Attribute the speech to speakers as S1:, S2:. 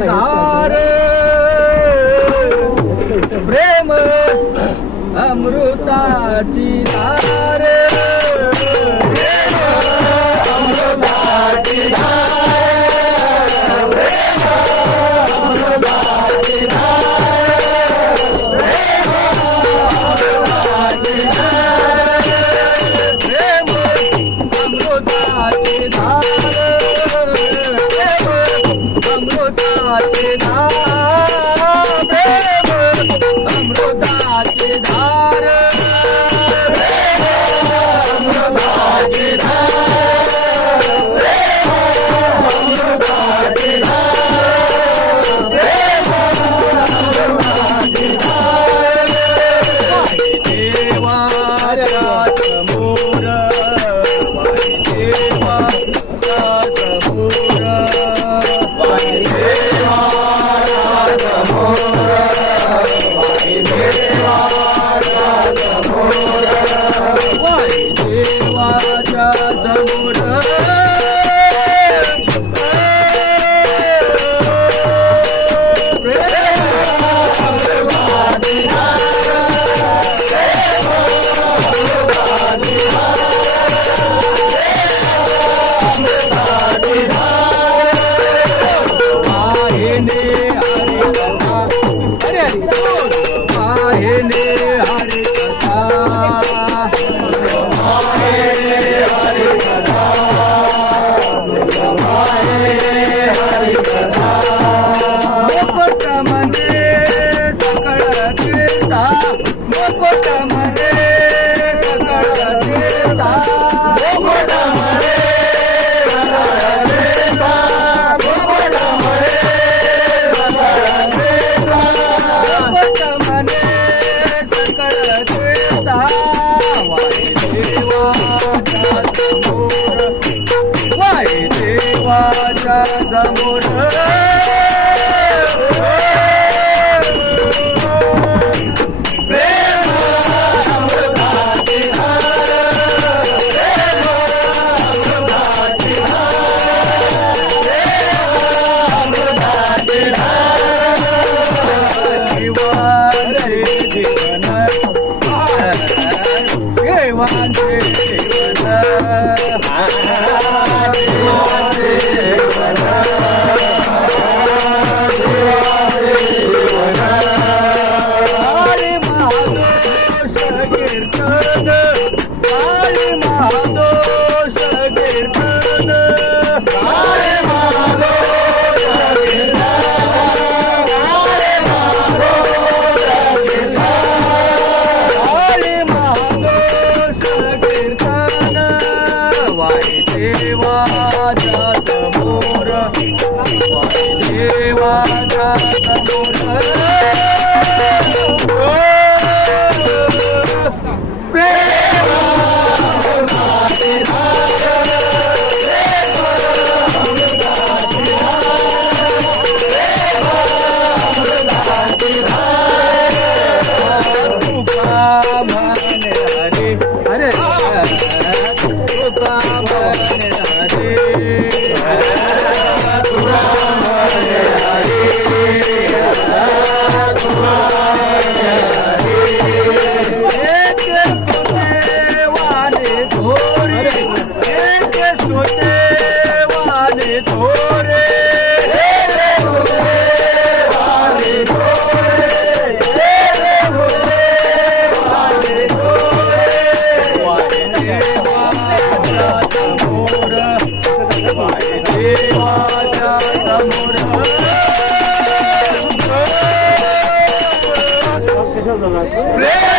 S1: तार प्रेम अमृताची तार प्रेम not afraid. পাতে না யோகமுட 我操 देवाच्या समोर. देवाच्या समोर.
S2: Yeah.